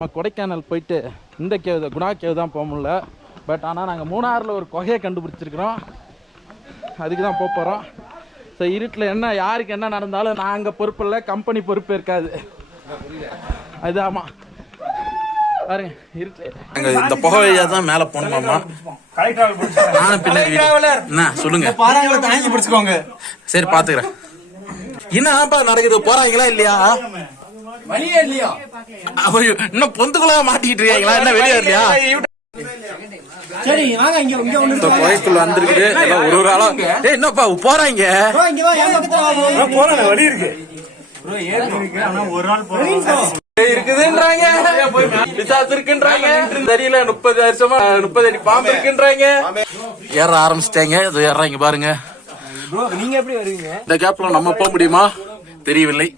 நம்ம கொடைக்கானல் போயிட்டு இந்த கேவ் குணா கேவ் தான் போக முடியல. பட் ஆனால் நாங்கள் மூணாறில் ஒரு குகையை கண்டுபிடிச்சிருக்கிறோம். அதுக்கு தான் போக போகிறோம். ஸோ இருட்டில் என்ன யாருக்கு என்ன நடந்தாலும் நாங்கள் பொறுப்பு இல்லை, கம்பெனி பொறுப்பு இருக்காது. அது ஆமாம் பாருங்க இருட்டு. இந்த புகை வழியாக தான் மேலே போகணுமாம்மா. நானும் பின்னாடி என்ன சொல்லுங்க. தாங்கி பிடிச்சிக்கோங்க. சரி பார்த்துக்கிறேன். என்னப்பா நடக்குது? போறாங்களா இல்லையா? வழியே இல்லையா? இன்னும் பொந்துக்குள்ள மாட்டிக்கிட்டு இருக்கீங்களா? என்ன வெளியே இல்லையா? சரி வாங்க இங்க இங்க ஒண்ணு கோயிலுக்குள்ள வந்திருக்குது. எல்லாம் ஒரு ஆளா டேய் என்னப்பா போறாங்க? ப்ரோ இங்க வா, என் பக்கத்துல வா. ப்ரோ போறானே வழி இருக்கு. ப்ரோ ஏறி இருக்கு. ஆனா ஒரு ஆள் போறாங்க. இருக்குதுன்றாங்க. பிசாசு இருக்குன்றாங்க. தெரியல 30 வருஷமா 30 அடி பாம்பு இருக்குன்றாங்க. ஏற ஆரம்பிச்சிட்டாங்க. இது ஏறாங்க பாருங்க. ப்ரோ நீங்க எப்படி வருவீங்க? இந்த கேப்ல நம்ம போக முடியுமா தெரியவில்லை.